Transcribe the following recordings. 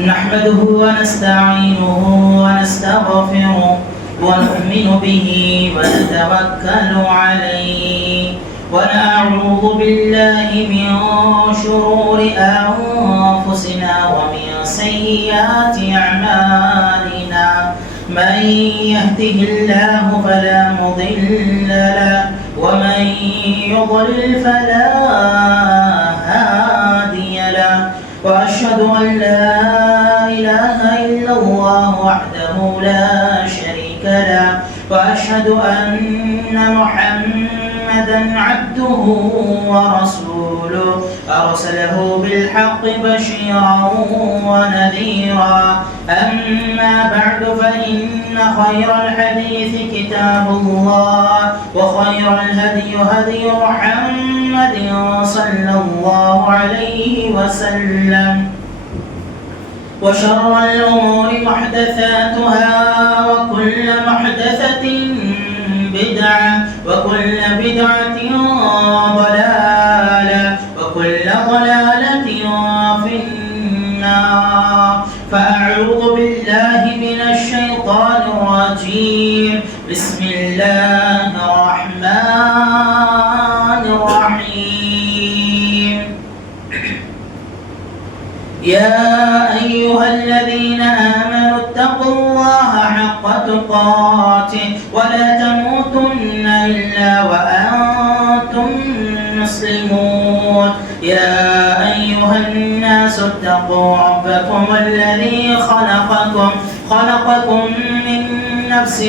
نحمده ونستعينه ونستغفره ونؤمن به ونتوكل عليه ونعوذ بالله من شرور أنفسنا ومن سيئات أعمالنا من يهده الله فلا مضل له ومن يضلل فلا هادي له وأشهد أن لا إله إلا الله وحده لا شريك له وأشهد أن محمدا عبده ورسوله أرسله بالحق بشيرا ونذيرا أما بعد فإن خير الحديث كتاب الله وخير الهدي هدي محمد صلى الله عليه وسلم وشر الأمور محدثاتها وكل محدثة بدعة وكل بدعة ضلالة وكل ضلالة في النار فأعوذ بالله من الشيطان الرجيم بسم الله الرحمن الرحيم يا أيها الذين آمنوا اتقوا الله حق تقاته ولا تموتن إلا وأنتم مسلمون يا أيها الناس اتقوا ربكم الذي خلقكم من نفس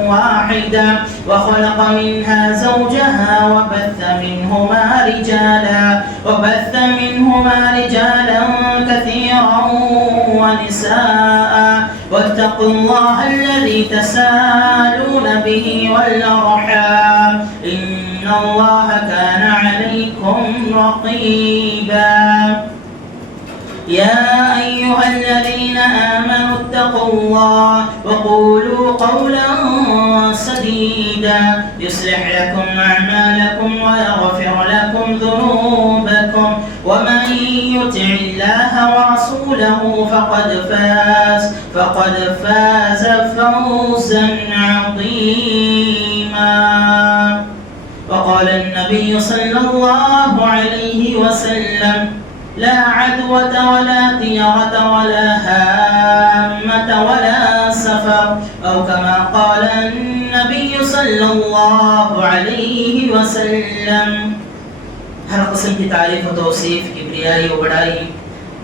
واحدة وخلق منها زوجها وبث منهما رجالا كثيرا ونساء واتقوا الله الذي تساءلون به والأرحام إن الله كان عليكم رقيبا يا أيها الذين آمنوا اتقوا الله وقولوا قولا سديدا يصلح لكم أعمالكم ويغفر لكم ذنوبكم ومن يطع الله ورسوله فقد فاز فوزا عظيما وقال النبي صلى الله عليه وسلم لا عدوة ولا طيرة ولا هامة ولا سفر أو كما قال النبي صلى الله عليه وسلم ہر قسم کی تعریف و توصیف کبریائی و بڑائی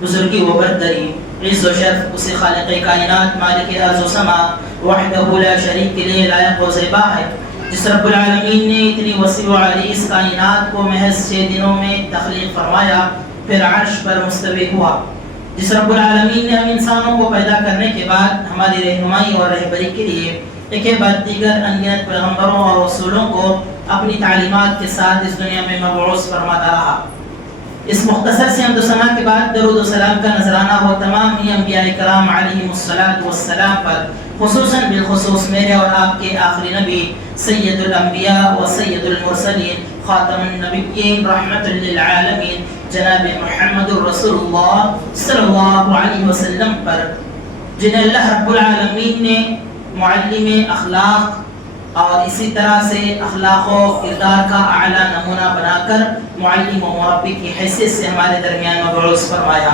بزرگی و برتری عز و شرف اسی خالق کائنات مالک ارض و سما وحدہ لا شریک کے لیے لائق و زیبا ہے جس رب العالمین نے اتنی وسیع و عریض اس کائنات کو محض 6 دنوں میں تخلیق فرمایا پھر عرش پر مستوی ہوا جس رب العالمین نے ہم انسانوں کو پیدا کرنے کے بعد ہماری رہنمائی اور رہبری کے لیے ایک بعد دیگر انگنت پیغمبروں اور رسولوں کو اپنی تعلیمات کے ساتھ اس دنیا میں مبعوث فرماتا رہا اس مختصر سے حمد و ثنا کے بعد درود و سلام کا نذرانہ ہو تمام ہی انبیاء کرام علیہم السلام پر خصوصاً بالخصوص میرے اور آپ کے آخری نبی سید الانبیاء و سید المرسلین خاتم النبیین رحمت للعالمین جناب محمد الرسول اللہ صلی اللہ علیہ وسلم پر جنہیں اللہ رب العالمین نے معلم اخلاق اور اسی طرح سے اخلاق و کردار کا اعلیٰ نمونہ بنا کر معلم و مربی کی حیثیت سے ہمارے درمیان مبعوث فرمایا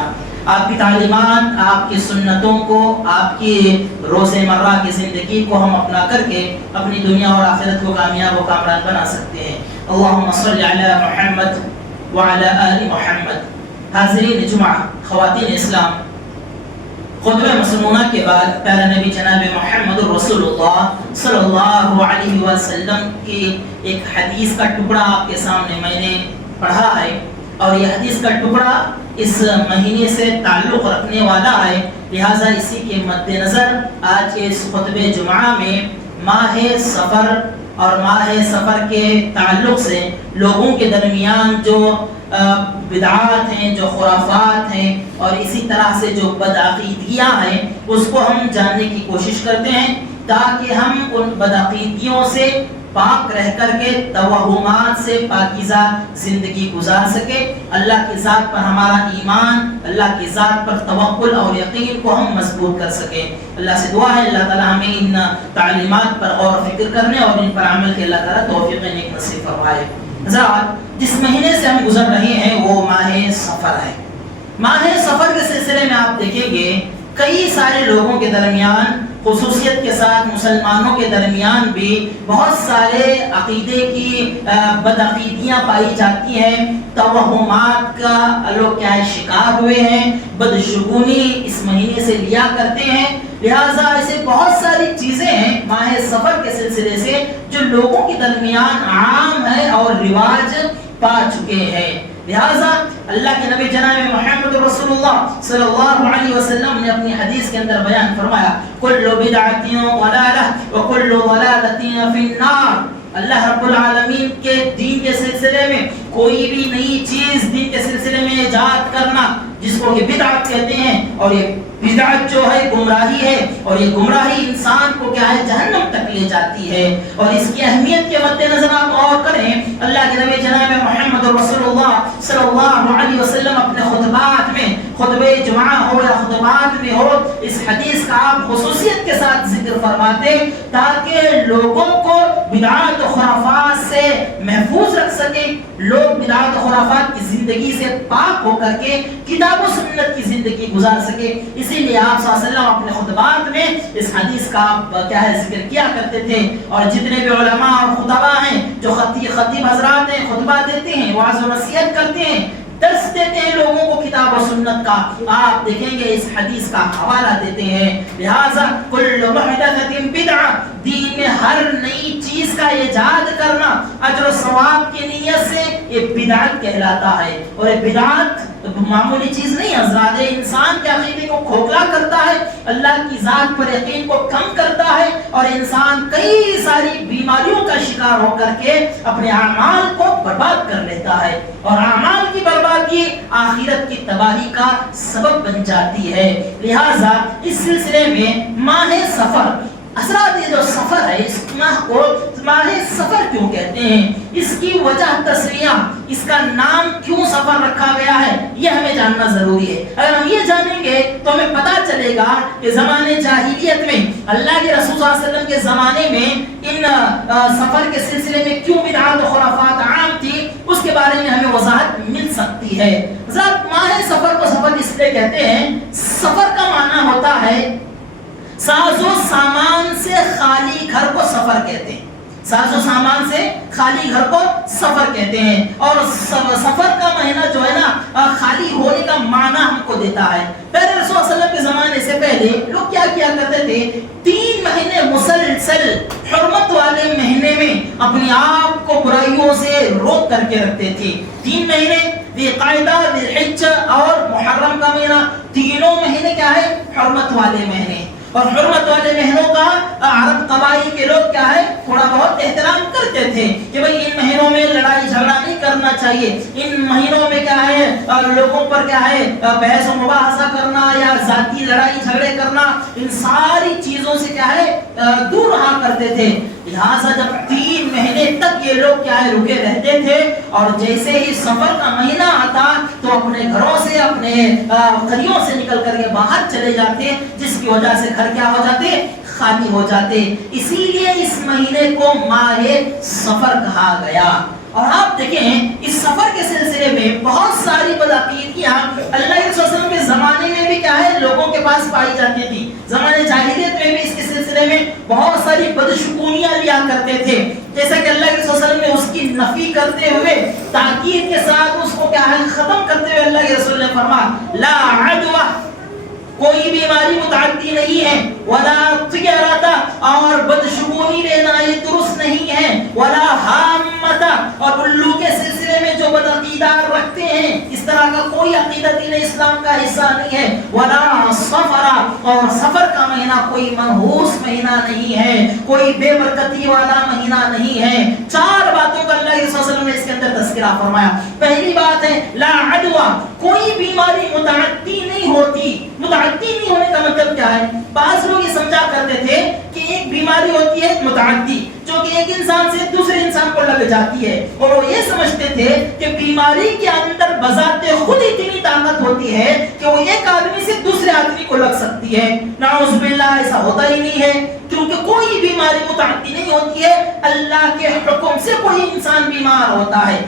آپ کی تعلیمات آپ کی سنتوں کو آپ کی روزمرہ کی زندگی کو ہم اپنا کر کے اپنی دنیا اور آخرت کو کامیاب و کامران بنا سکتے ہیں اللہم صلی علی محمد وعلی آل محمد حاضرین جمعہ خواتین اسلام خطبہ مسمونہ کے بعد پیارے نبی جناب محمد رسول اللہ صلی اللہ علیہ وسلم کی ایک حدیث کا ٹکڑا آپ کے سامنے میں نے پڑھا ہے اور یہ حدیث کا ٹکڑا اس مہینے سے تعلق رکھنے والا ہے لہٰذا اسی کے مد نظر آج کے اس خطبہ جمعہ میں ماہ سفر اور ماہ سفر کے تعلق سے لوگوں کے درمیان جو بدعات ہیں جو خرافات ہیں اور اسی طرح سے جو بدعقیدگیاں ہیں اس کو ہم جاننے کی کوشش کرتے ہیں تاکہ ہم ان بدعقیدگیوں سے پاک رہ کر کے توہمات سے پاکیزہ زندگی گزار سکے. اللہ کی ذات پر ہمارا ایمان، اللہ کی ذات پر توکل اور یقین کو ہم مضبوط کر سکیں. اللہ سے دعا ہے اللہ تعالی ہمیں ان تعلیمات پر غور و فکر کرنے اور ان پر عمل کے اللہ تعالی توفیق نیک نصیب فرمائے. حضرات، جس مہینے سے ہم گزر رہے ہیں وہ ماہ صفر ہے. ماہ صفر کے سلسلے میں آپ دیکھیں گے کئی سارے لوگوں کے درمیان، خصوصیت کے ساتھ مسلمانوں کے درمیان بھی بہت سارے عقیدے کی بدعقیدیاں پائی جاتی ہیں. توہمات کا لوگ کیا ہے شکار ہوئے ہیں، بدشگونی اس مہینے سے لیا کرتے ہیں. لہٰذا ایسے بہت ساری چیزیں ہیں ماہ صفر کے سلسلے سے جو لوگوں کے درمیان عام ہے اور رواج پا چکے ہیں. لہذا اللہ کے نبی جناب محمد رسول اللہ صلی اللہ علیہ وسلم نے اپنی حدیث کے اندر بیان فرمایا کل بدعۃ ضلالہ وکل ضلالۃ فی النار. اللہ رب العالمین کے دین کے سلسلے میں کوئی بھی نئی چیز دین کے سلسلے میں ایجاد کرنا جس کو کہ بدعت کہتے ہیں، اور یہ بدعت جو ہے گمراہی ہے، اور یہ گمراہی انسان کو کیا ہے جہنم تک لے جاتی ہے. اور اس کی اہمیت کے مد نظر آپ غور کریں، اللہ کے نبی جناب محمد رسول اللہ صلی اللہ علیہ وسلم اپنے خطبات میں، خطبہ جمعہ ہو یا خطبات میں ہو، اس حدیث کا آپ خصوصیت کے ساتھ ذکر فرماتے تاکہ لوگوں کو بدعات و خرافات سے محفوظ رکھ سکیں، لوگ بدعات و خرافات کی زندگی سے پاک ہو کر کے کتاب و سنت کی زندگی گزار سکے. اسی لیے آپ صلی اللہ علیہ وسلم اپنے خطبات میں اس حدیث کا کیا ہے ذکر کیا کرتے تھے. اور جتنے بھی علماء اور خطباء ہیں جو خطیب حضرات ہیں، خطبہ دیتے ہیں، وعظ و نصیحت کرتے ہیں، درس دیتے ہیں لوگوں کو کتاب و سنت کا، آپ دیکھیں گے اس حدیث کا حوالہ دیتے ہیں. لہذا کل محدثۃ بدعہ، دین میں ہر نئی چیز کا ایجاد کرنا اجر و ثواب کی نیت سے یہ بدعت کہلاتا ہے. اور یہ بدعت معمولی چیز نہیں حضرات، انسان کے عقیدے کو کھوکھلا کرتا ہے، اللہ کی ذات پر یقین کو کم کرتا ہے، اور انسان کئی ساری بیماریوں کا شکار ہو کر کے اپنے اعمال کو برباد کر لیتا ہے. اور اعمال کی بربادی آخرت کی تباہی کا سبب بن جاتی ہے. لہذا اس سلسلے میں ماہ صفر، حضرات یہ جو سفر ہے اس ماہ کو ماہ سفر کیوں کہتے ہیں، اس کی وجہ تسمیہ، اس کا نام کیوں سفر رکھا گیا ہے، یہ ہمیں جاننا ضروری ہے. اگر ہم یہ جانیں گے تو ہمیں پتہ چلے گا کہ زمانے جاہلیت میں، اللہ کے رسول صلی اللہ علیہ وسلم کے زمانے میں ان سفر کے سلسلے میں کیوں بدعات و خرافات عام تھی، اس کے بارے میں ہمیں وضاحت مل سکتی ہے. ذات ماہ سفر کو سفر اس لیے کہتے ہیں، سفر کا معنی ہوتا ہے ساز و سامان سے خالی گھر کو سفر کہتے ہیں. ساز و سامان سے خالی گھر کو سفر کہتے ہیں. اور سفر کا مہینہ جو ہے نا خالی ہونے کا معنی ہم کو دیتا ہے. پہلے رسول صلی اللہ علیہ وسلم کے زمانے سے پہلے لوگ کیا کیا کرتے تھے، 3 مہینے مسلسل حرمت والے مہینے میں اپنے آپ کو برائیوں سے روک کر کے رکھتے تھے. 3 مہینے ذی قعدہ، ذی الحجہ اور محرم کا مہینہ، تینوں مہینے کیا ہے حرمت والے مہینے. اور حرمت والے مہینوں کا عرب قبائل کے لوگ کیا ہے تھوڑا بہت احترام کرتے تھے کہ بھئی ان مہینوں میں لڑائی جھگڑا نہیں کرنا چاہیے، ان مہینوں میں کیا ہے لوگوں پر کیا ہے بحث و مباحثہ کرنا یا ذاتی لڑائی جھگڑے کرنا، ان ساری چیزوں سے کیا ہے دور رہا کرتے تھے. لہٰذا جب 3 مہینے تک یہ لوگ کیا ہے رکے رہتے تھے، اور جیسے ہی سفر کا مہینہ آتا تو اپنے گھروں سے، اپنے قریوں سے نکل کر کے باہر چلے جاتے، جس کی وجہ سے گھر کیا ہو جاتے خالی ہو جاتے. اسی لیے اس مہینے کو ماہ سفر کہا گیا. اور آپ دیکھیں اس سفر کے سلسلے میں بہت ساری بدعقیدیاں اللہ کے رسول صلی اللہ علیہ وسلم کے زمانے میں بھی کیا ہے لوگوں کے پاس پائی جاتی تھی. زمانے جاہلیت میں بھی اس کے سلسلے میں بہت ساری بدشگونیاں لیا کرتے تھے. جیسا کہ اللہ کے رسول صلی اللہ علیہ وسلم نے اس کی نفی کرتے ہوئے تاکید کے ساتھ اس کو کیا ہے ختم کرتے ہوئے اللہ کے رسول نے فرمایا لا عدوہ، کوئی بیماری متعدی نہیں ہے، ولا طیرۃ، اور بدشگونی لینا یہ درست نہیں ہے، ولا حامۃ، اور الو کے سلسلے میں جو بدعقیدہ رکھتے ہیں اس طرح کا کوئی عقیدہ دین اسلام کا حصہ نہیں ہے، ولا صفر، اور سفر کا مہینہ کوئی منحوس مہینہ نہیں ہے، کوئی بے برکتی والا مہینہ نہیں ہے۔ چار باتوں کا اللہ کے رسول نے اس کے اندر تذکرہ فرمایا۔ پہلی بات ہے لا عدوہ، کوئی بیماری متعدی نہیں ہوتی۔ متعدی نہیں ہونے کا مطلب کیا ہے؟ بعض لوگ یہ سمجھا کرتے تھے کہ ایک بیماری ہوتی ہے متعدی، جو کہ ایک انسان سے دوسرے انسان کو لگ جاتی ہے، اور وہ یہ سمجھتے تھے کہ بیماری کے اندر بذات خود اتنی طاقت ہوتی ہے کہ وہ ایک آدمی سے دوسرے آدمی کو لگ سکتی ہے۔ نعوذ باللہ، ایسا ہوتا ہی نہیں ہے، کیونکہ کوئی بیماری متعدی نہیں ہوتی ہے۔ اللہ کے حکم سے کوئی انسان بیمار ہوتا ہے،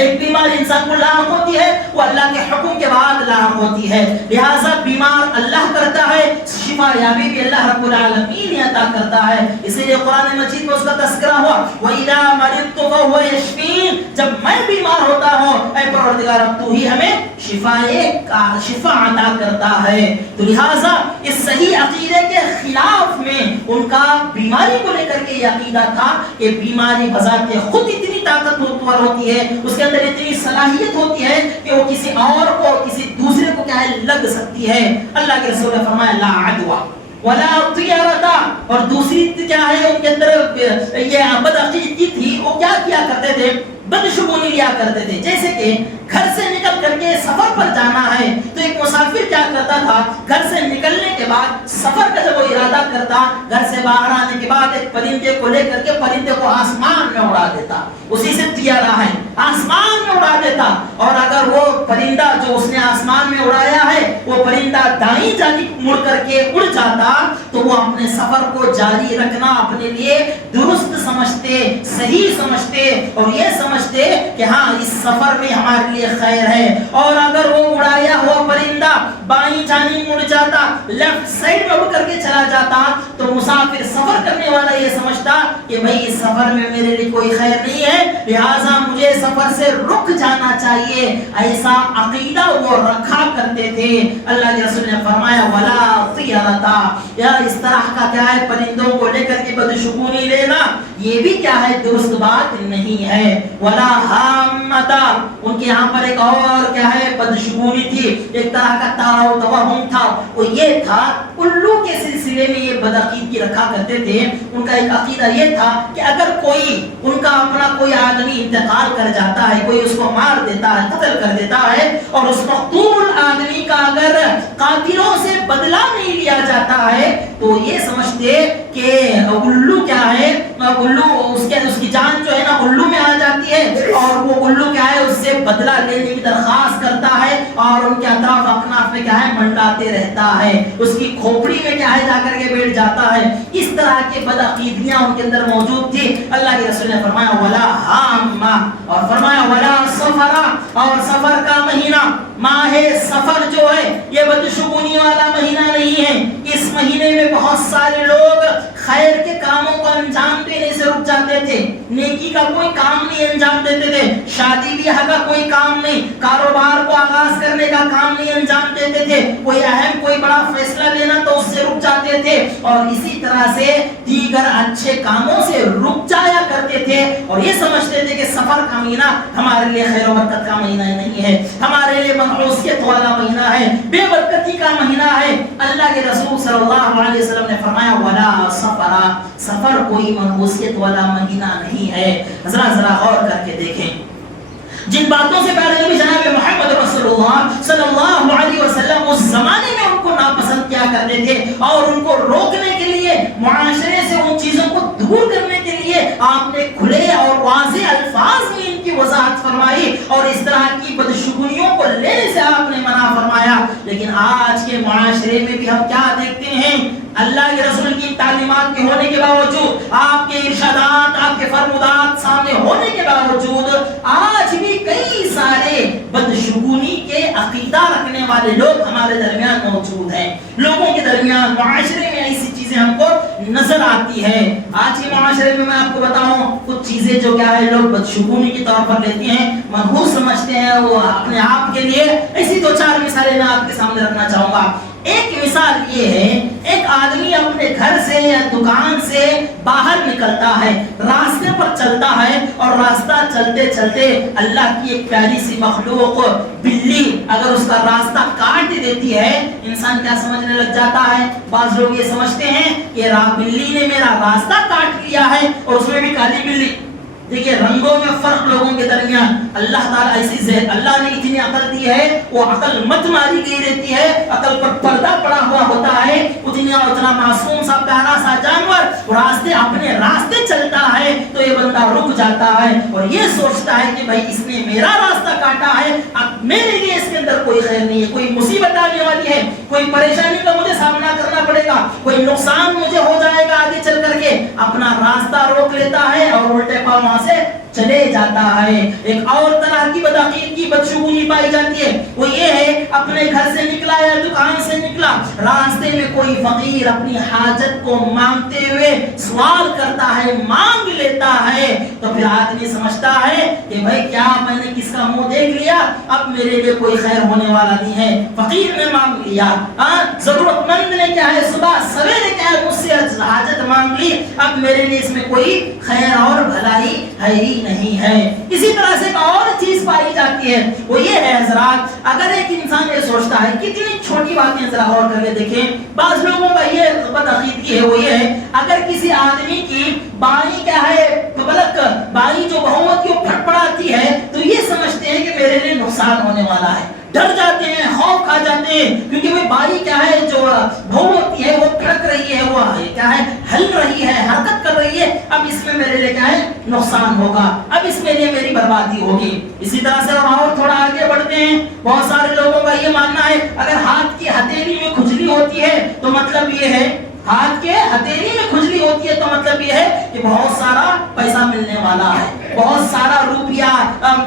ایک بیمار انسان کو لاحق ہوتی ہے، وہ اللہ کے حکم کے بعد لاحق ہوتی ہے۔ لہٰذا بیمار اللہ کرتا ہے، شفا یابی بھی اللہ رب العالمین عطا کرتا ہے۔ اسی لیے قرآن مجید میں اس کا تذکرہ ہوا وَإِذَا مَرِضْتُ فَهُوَ يَشْفِينِ، جب میں بیمار ہوتا ہوں اے پروردگار اب تو ہی ہمیں شفا عطا کرتا ہے۔ تو لہٰذا اس صحیح عقیدے کے خلاف میں ان کا بیماری کو لے کر کے یہ عقیدہ تھا کہ بیماری بذات خود اتنی طاقتور ہوتی ہے، اس کے اندر اتنی صلاحیت ہوتی ہے کہ وہ کسی اور کو، کسی دوسرے کو کیا ہے لگ سکتی ہے۔ اللہ کے رسول نے فرمایا لا عدوہ ولا طیرۃ، اور دوسری کیا ہے ان کے اندر یہ بدعقیدگی تھی، وہ کیا کیا کرتے تھے؟ بدشگونی لیا کرتے تھے۔ جیسے کہ گھر سے نکل کر کے سفر پر جانا ہے تو ایک مسافر کیا کرتا تھا، گھر سے نکلنے کے بعد سفر کا جب وہ ارادہ کرتا، گھر سے باہر آنے کے بعد ایک پرندے کو لے کر کے پرندے کو آسمان میں اڑا دیتا، اسی سے طیارہ ہے، آسمان میں اڑا دیتا۔ اور اگر وہ پرندہ جو اس نے آسمان میں اڑایا ہے وہ پرندہ دائیں جانب مڑ کر کے اڑ جاتا تو وہ اپنے سفر کو جاری رکھنا اپنے لیے درست سمجھتے، صحیح سمجھتے، اور یہ سمجھتے کہ ہاں اس سفر میں ہمارے لیے خیر ہے۔ اور اگر وہ اڑایا ہوا پرندہ بائیں جانب مڑ جاتا، لیفٹ سائڈ میں اڑ کر کے چلا جاتا، تو مسافر سفر کرنے والا یہ سمجھتا کہ بھئی اس سفر میں میرے لیے کوئی خیر نہیں ہے، لہٰذا مجھے سفر سے رک جانا چاہیے۔ ایسا عقیدہ وہ رکھا کرتے تھے۔ اللہ کے رسول نے فرمایا ولا طیرۃ، یا اس طرح کا کیا ہے پرندوں کو لے کر کے بدشگونی لینا، یہ بھی کیا ہے درست بات نہیں ہے۔ ولا حامۃ، ان کے یہاں پر ایک اور کیا ہے بدشگونی تھی، ایک طرح کا توہم تھا، وہ یہ تھا الو کے سلسلے میں یہ بدعقیدگی رکھا کرتے تھے۔ ان کا ایک عقیدہ یہ تھا کہ اگر کوئی ان کا اپنا کوئی آدمی انتقال کر جاتا ہے، کوئی اس کو مار دیتا ہے، قتل کر دیتا ہے، اور اس مقتول آدمی کا اگر قاتلوں سے بدلہ نہیں لیا جاتا ہے تو یہ سمجھتے کہ الو کیا ہے، الو اس کی جان جو ہے نا الو میں آ جاتی ہے، اور وہ الو کیا ہے اس سے بدلہ لینے کی درخواست کرتا ہے، اور ان کے اطراف اکناف میں کیا ہے منڈاتے رہتا ہے، اس کی کھوپڑی میں کیا ہے جا کر کے بیٹھ جاتا ہے۔ اس طرح کے بدعقیدگیاں ان کے اندر موجود تھی۔ اللہ کے رسول نے فرمایا ولا حامہ، اور فرمایا ولا صفر، اور سفر کا مہینہ، ماہ سفر جو ہے یہ بدشگونی والا مہینہ نہیں ہے۔ اس مہینے میں بہت سارے لوگ خیر کے کاموں کو انجام دینے سے رک جاتے تھے، نیکی کا کوئی کام نہیں انجام دیتے تھے، شادی بیاہ کا کوئی کام نہیں، کاروبار کو آغاز کرنے کا کام نہیں انجام دیتے تھے، کوئی اہم کوئی بڑا فیصلہ لینا تو اس سے رک جاتے تھے، اور اسی طرح سے دیگر اچھے کاموں سے رک جایا کرتے تھے، اور یہ سمجھتے تھے کہ سفر کا مہینہ ہمارے لیے خیر و برکت کا مہینہ نہیں ہے، ہمارے لیے منحوسیت والا مہینہ ہے، بے برکتی کا مہینہ ہے۔ اللہ کے رسول صلی اللہ علیہ وسلم نے فرمایا ولا صفر، سفر کوئی منحوسیت والا مہینہ نہیں ہے۔ ذرا غور کر کے دیکھیں، جن باتوں سے پہلے نبی جناب محمد رسول اللہ صلی اللہ علیہ وسلم اس زمانے میں ان کو ناپسند کیا کرتے تھے، اور ان کو روکنے کے لیے، معاشرے سے ان چیزوں کو دور کرنے کے لیے آپ نے کھلے اور واضح الفاظ میں ان کی وضاحت فرمائی، اور اس طرح کی بدشگونیوں کو لینے سے آپ نے منع فرمایا۔ لیکن آج کے معاشرے میں بھی ہم کیا دیکھتے ہیں، اللہ کے رسول کی تعلیمات کے ہونے کے باوجود، آپ کے ارشادات، آپ کے فرمودات سامنے ہونے کے باوجود، آج بھی کئی سارے بدشگونی کے عقیدہ رکھنے والے لوگ ہمارے درمیان موجود ہیں۔ لوگوں کے درمیان، معاشرے میں ایسی چیزیں ہم کو نظر آتی ہے۔ آج کے معاشرے میں میں آپ کو بتاؤں کچھ چیزیں جو کیا ہے لوگ بدشگونی کے طور پر لیتے ہیں، منحوس سمجھتے ہیں، وہ اپنے آپ کے لیے، ایسی دو چار مثالیں میں آپ کے سامنے رکھنا چاہوں گا۔ ایک مثال یہ ہے، ایک آدمی اپنے گھر سے یا دکان سے باہر نکلتا ہے، راستے پر چلتا ہے، اور راستہ چلتے چلتے اللہ کی ایک پیاری سی مخلوق بلی اگر اس کا راستہ کاٹ دیتی ہے، انسان کیا سمجھنے لگ جاتا ہے؟ بعض لوگ یہ سمجھتے ہیں کہ بلی نے میرا راستہ کاٹ لیا ہے، اور اس میں بھی کالی بلی۔ دیکھیے رنگوں میں فرق لوگوں کے درمیان، اللہ تعالیٰ ایسی اللہ نے اتنی عقل دی ہے، وہ عقل مت ماری گئی رہتی ہے، عقل پر پردہ پڑا ہوا ہوتا ہے، اتنا معصوم سا پیارا سا جانور راستے اپنے راستے چلتا ہے تو یہ بندہ رک جاتا ہے اور یہ سوچتا ہے کہ بھائی اس نے میرا راستہ کاٹا ہے، اب میرے لیے اس کے اندر کوئی خیر نہیں ہے، کوئی مصیبت آنے والی ہے، کوئی پریشانی کا مجھے سامنا کرنا پڑے گا، کوئی نقصان مجھے ہو جائے گا آگے چل کر کے، اپنا راستہ روک لیتا ہے اور الٹے پاؤں سے چلے جاتا ہے۔ ایک اور طرح کی بدعقیدگی بدشگونی پائی جاتی ہے، وہ یہ ہے اپنے گھر سے نکلا یا دکان سے نکلا، راستے میں کوئی فقیر اپنی حاجت کو مانگتے ہوئے سوال کرتا ہے، مانگ لیتا ہے، تو پھر آدمی سمجھتا ہے کہ بھائی کیا میں نے کس کا منہ دیکھ لیا، اب میرے لیے کوئی خیر ہونے والا نہیں ہے، فقیر نے مانگ لیا، ضرورت مند نے کیا ہے صبح سویرے کیا ہے مجھ سے حاجت مانگ لی، اب میرے لیے اس میں کوئی خیر اور بھلائی ہے ہی نہیں ہے۔ اسی طرح سے ایک اور چیز پائی جاتی ہے، وہ یہ ہے حضرات، اگر ایک انسان یہ سوچتا ہے، کتنی چھوٹی باتیں ذرا غور کر کے دیکھیں، بعض لوگوں کا یہ بدعقیدگی ہے، وہ یہ ہے اگر کسی آدمی کی بائیں کیا ہے مبلک بائیں جو بہوت کی پھٹ پڑاتی ہے تو یہ سمجھتے ہیں کہ میرے لیے نقصان ہونے والا ہے، ڈر جاتے ہیں، خوف کھا جاتے ہیں، کیونکہ وہ باری کیا ہے جو بہو ہوتی ہے وہ پھڑک رہی ہے، وہ کیا ہے ہل رہی ہے، حرکت کر رہی ہے، اب اس میں میرے لیے کیا ہے نقصان ہوگا، اب اس میں لیے میری بربادی ہوگی۔ اسی طرح سے اور تھوڑا آگے بڑھتے ہیں، بہت سارے لوگوں کا یہ ماننا ہے اگر ہاتھ کی ہتھیلی میں کھجلی ہوتی ہے تو مطلب یہ ہے، ہاتھ کے ہتھیلی میں کھجلی ہوتی ہے تو مطلب یہ ہے کہ بہت سارا پیسہ ملنے والا ہے، بہت سارا روپیہ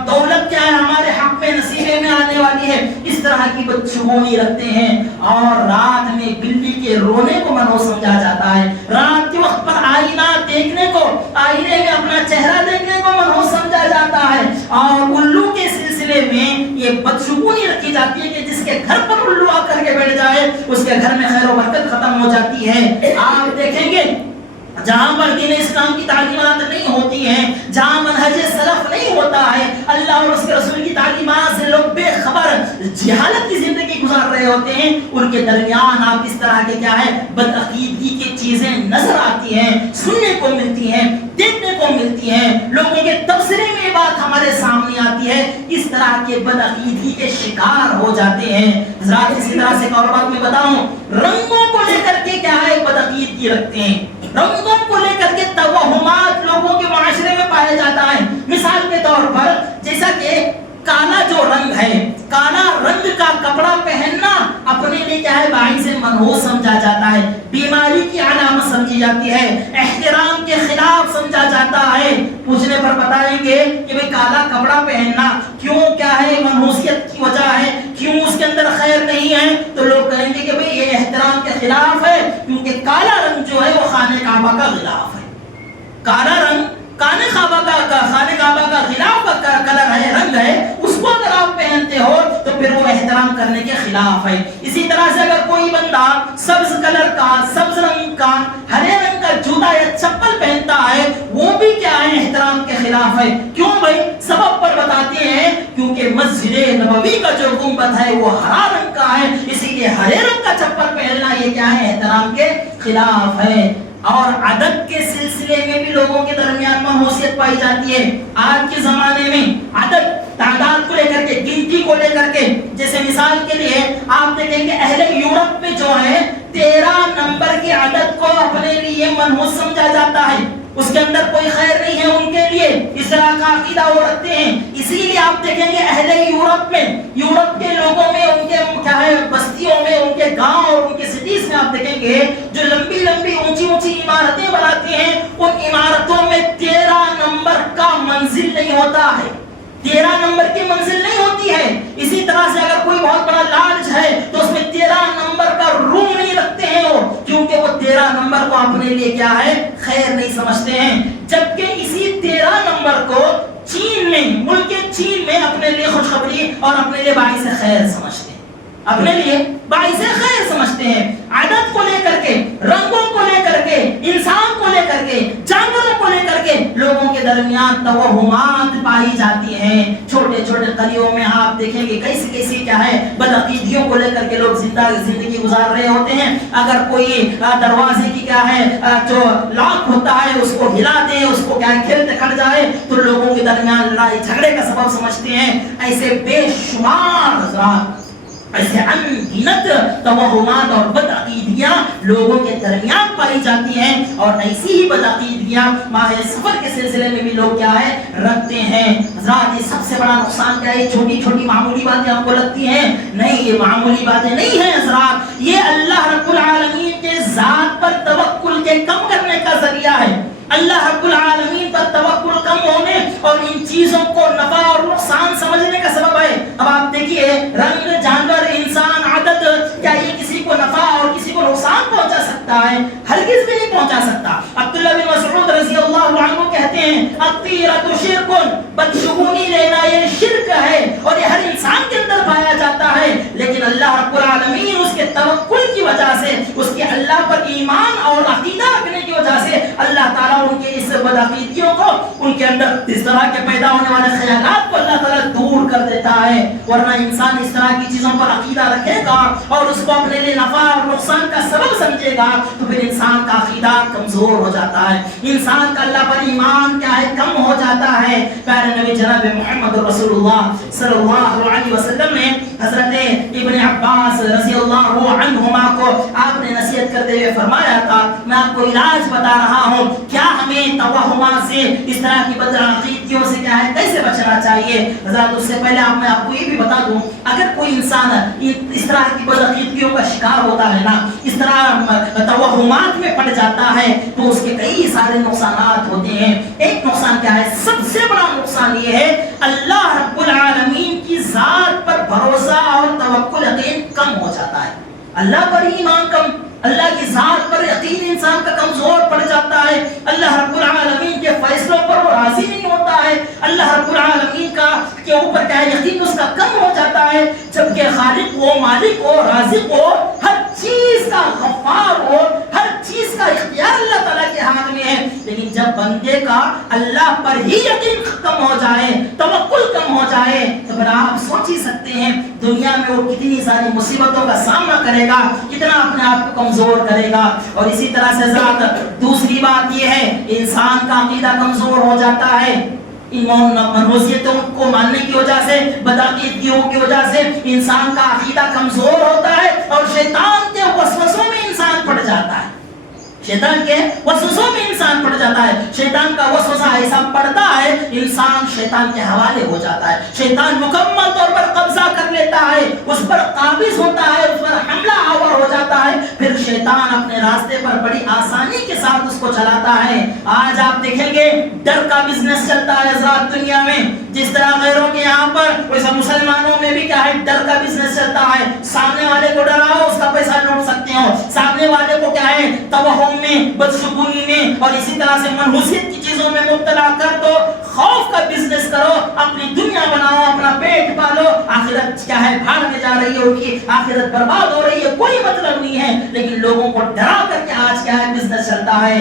دولت کیا ہے ہمارے حق میں نصیبے میں آنے والی ہے، اس طرح کی بدشگونی رکھتے ہیں۔ اور رات میں بلی کے رونے کو منحوس سمجھا جاتا ہے، رات کے وقت پر آئینہ دیکھنے کو، آئینے میں اپنا چہرہ دیکھنے کو منحوس سمجھا جاتا ہے، اور الو کے سلسلے میں یہ بدشگونی رکھی جاتی ہے کہ جس کے گھر پر الو آ کر کے بیٹھ جائے اس کے گھر میں خیر و برکت ختم ہو جاتی ہے۔ آپ دیکھیں گے جہاں پر دین اسلام کی تعلیمات نہیں ہوتی ہیں، جہاں منہج سلف نہیں ہوتا ہے، اللہ اور اس کے رسول کی تعلیمات سے لوگ بے خبر جہالت کی زندگی گزار رہے ہوتے ہیں، ان کے درمیان آپ اس طرح کے کیا ہے بدعقیدگی کی چیزیں نظر آتی ہیں، سننے کو ملتی ہیں، دیکھنے کو ملتی ہیں، لوگوں کے تبصرے میں یہ بات ہمارے سامنے آتی ہے، اس طرح کے بدعقیدگی کے شکار ہو جاتے ہیں۔ حضرات اسی طرح سے ایک اور بات میں بتاؤں، رنگوں کو لے کر کے کیا ہے بدعقیدگی رکھتے ہیں، رنگوں کو لے کر کے توہمات لوگوں کے معاشرے میں پایا جاتا ہے۔ مثال کے طور پر جیسا کہ کالا جو رنگ ہے، کالا رنگ کا کپڑا پہننا اپنے لیے کیا ہے باعث منحوس سمجھا جاتا ہے، بیماری کی علامت سمجھی جاتی ہے، احترام کے خلاف سمجھا جاتا ہے۔ پوچھنے پر بتائیں گے کہ بھئی کالا کپڑا پہننا کیوں کیا ہے منحوسیت کی وجہ ہے، کیوں اس کے اندر خیر نہیں ہے، تو لوگ کہیں گے کہ بھئی یہ احترام کے خلاف ہے، کیونکہ کالا رنگ جو ہے وہ خانہ کعبہ کا غلاف ہے، کالا رنگ خانہ کعبہ کا خلاف کا کلر ہے، رنگ ہے، اس کو اگر آپ پہنتے ہو تو پھر وہ احترام کرنے کے خلاف ہے۔ اسی طرح سے اگر کوئی بندہ سبز کلر کا، سبز رنگ کا، ہرے رنگ کا جوتا یا چپل پہنتا ہے، وہ بھی کیا ہے احترام کے خلاف ہے۔ کیوں بھائی؟ سبب پر بتاتے ہیں کیونکہ مسجد نبوی کا جو گنبد ہے وہ ہرا رنگ کا ہے، اسی لیے ہرے رنگ کا چپل پہننا یہ کیا ہے احترام کے خلاف ہے۔ اور عدد کے سلسلے میں بھی لوگوں کے درمیان منحوسیت پائی جاتی ہے۔ آج کے زمانے میں عدد تعداد کو لے کر کے، گنتی کو لے کر کے، جیسے مثال کے لیے آپ دیکھیں کہ اہل یورپ میں جو ہے 13 نمبر کی عدد کو اپنے لیے منحوس سمجھا جاتا ہے، اس کے اندر کوئی خیر نہیں ہے ان کے لیے، اس طرح کا عقیدہ وہ رکھتے ہیں۔ اسی لیے آپ دیکھیں گے اہل یورپ میں، یورپ کے لوگوں میں، ان کے کیا ہے بستیوں میں، ان کے گاؤں اور ان کے سٹیز میں آپ دیکھیں گے جو لمبی لمبی اونچی اونچی عمارتیں بناتے ہیں، ان عمارتوں میں 13 نمبر کا منزل نہیں ہوتا ہے، 13 نمبر کی منزل نہیں ہوتی ہے۔ اسی طرح سے اگر کوئی بہت بڑا لارج ہے تو اس میں 13 نمبر کا روم نہیں رکھتے ہیں وہ، کیونکہ وہ 13 نمبر کو اپنے لیے کیا ہے خیر نہیں سمجھتے ہیں، جبکہ اسی 13 نمبر کو چین میں، ملک چین میں اپنے لیے خوشخبری اور اپنے لیے باعث خیر سمجھتے ہیں۔ اپنے لیے باعث خیر سمجھتے ہیں. عادت کو لے کر کے، رنگوں کو لے کر کے، انسان کو لے کر کے، جانوروں کو لے کر کے لوگوں کے درمیان توہمات پائی جاتی ہیں. چھوٹے چھوٹے قریوں میں آپ دیکھیں گے کیسی کیسی کیا ہے بدعقیدیوں کو لے کر کے لوگ زندگی گزار رہے ہوتے ہیں. اگر کوئی دروازے کی کیا ہے جو لاک ہوتا ہے اس کو ہلا دے، اس کو کیا کھلتے کھڑ جائے تو لوگوں کے درمیان لڑائی جھگڑے کا سبب سمجھتے ہیں. ایسے بے شمار حضرات، ایسے انگنت توہمات اور بدعقیدیاں لوگوں کے درمیان پائی جاتی ہیں. اور ایسی ہی بدعقیدیاں ماہ سفر کے سلسلے میں بھی لوگ کیا ہے رکھتے ہیں. حضرات یہ سب سے بڑا نقصان کیا ہے؟ چھوٹی چھوٹی معمولی باتیں آپ کو لگتی ہیں، نہیں یہ معمولی باتیں نہیں ہیں حضرات. یہ اللہ رب العالمین کے ذات پر توکل کے کم کرنے کا ذریعہ ہے. اللہ رب العالمین پر توکل کم ہونے اور ان چیزوں کو نفع اور نقصان سمجھنے کا سبب ہے. اب آپ دیکھیے رنگ، جانور، انسان، عدد، کیا یہ کسی کو نفع اور کسی کو نقصان پہنچا سکتا ہے؟ ہرگز بھی نہیں پہنچا سکتا. عبداللہ بن مسعود رضی اللہ عنہ کہتے ہیں الطیرۃ شرک، بدشگونی لینا یہ شرک ہے اور یہ ہر انسان کے اندر پایا جاتا ہے. لیکن اللہ رب العالمین اس کے توکل کی وجہ سے، اس کے اللہ پر ایمان اور عقیدہ رکھنے کی وجہ سے اللہ تعالیٰ ان کے اس بدعقیدیوں کو، ان کے اندر اس طرح کے پیدا ہونے والے خیالات کو اللہ تعالیٰ دور کر دیتا ہے. ورنہ انسان اس طرح کی چیزوں پر عقیدہ رکھے گا اور اس کو اپنے لیے نفع اور نقصان کا سبب سمجھے گا تو پھر انسان کا عقیدہ کمزور ہو جاتا ہے، انسان کا اللہ پر ایمان کیا ہے کم ہو جاتا ہے. پیارے نبی جناب محمد رسول اللہ صلی اللہ علیہ وسلم نے حضرت ابن عباس رضی اللہ عنہما کو آپ نے نصیحت کرتے ہوئے فرمایا تھا میں آپ کو علاج بتا رہا ہوں، کیا ہمیں توہمات سے، اس طرح کی بدعقیدیوں سے کیا ہے کیسے بچنا چاہیے. حضرات اس سے پہلے میں آپ کو یہ بھی بتا دوں، اگر کوئی انسان اس طرح کی بدعقیدیوں کا شکار ہوتا ہے نا، اس طرح توہمات میں پڑ جاتا ہے تو اس کے کئی سارے نقصانات ہوتے ہیں. ایک نقصان کیا ہے؟ سب سے بڑا نقصان یہ ہے اللہ رب العالمین کی ذات پر بھروسہ اور توکل یقین کم ہو جاتا ہے. اللہ پر ایمان کم، اللہ کی ذات پر یقین انسان کا کمزور پڑ جاتا ہے. اللہ رب العالمین کے فیصلوں پر وہ راضی نہیں ہوتا ہے. اللہ رب العالمین کا کے اوپر کیا یقین اس کا کم ہو جاتا ہے. جبکہ خالق ہو، مالک ہو، رازق ہو، ہر چیز کا غفار ہو، ہر چیز کا اختیار اللہ تعالیٰ کے ہاتھ میں ہے. لیکن جب بندے کا اللہ پر ہی یقین کم ہو جائے، توکل کم ہو جائے تو پھر آپ سوچ ہی سکتے ہیں دنیا میں وہ کتنی ساری مصیبتوں کا سامنا کرے گا، کتنا اپنے آپ کو کمزور کرے گا. اور اسی طرح سے ذات دوسری بات یہ ہے انسان کا عقیدہ کمزور ہو جاتا ہے. منحوسیتوں کو ماننے کی وجہ سے، بدعقیدگیوں کی وجہ سے انسان کا عقیدہ کمزور ہوتا ہے اور شیطان کے وسوسوں میں انسان پڑ جاتا ہے. شیطان کے وسوسوں میں انسان پڑ جاتا ہے. شیطان کا وسوسہ ایسا پڑتا ہے انسان شیطان کے حوالے ہو جاتا ہے. شیطان مکمل طور پر قبضہ کر لیتا ہے، اس پر قابض ہوتا ہے، اس پر حملہ آور ہو جاتا ہے. پھر شیطان اپنے راستے پر بڑی آسانی کے ساتھ اس کو چلاتا ہے. آج آپ دیکھیں گے ڈر کا بزنس چلتا ہے آزاد دنیا میں. جس طرح غیروں کے یہاں پر ویسا مسلمانوں میں بھی کیا ہے ڈر کا بزنس چلتا ہے. سامنے والے کو ڈراؤ اس کا پیسہ لوٹ سکتے ہو، سامنے والے کو کیا ہے توہم میں، بدشگونی میں اور اسی طرح سے منحوسیت کی چیزوں میں مبتلا کر دو. خوف کا بزنس کرو، اپنی دنیا بناؤ، اپنا پیٹ پالو. آخرت کیا ہے بھاڑ میں جا رہی ہے، ان کی آخرت برباد ہو رہی ہے، کوئی مطلب نہیں ہے. لیکن لوگوں کو ڈرا کر کے آج کیا ہے بزنس چلتا ہے.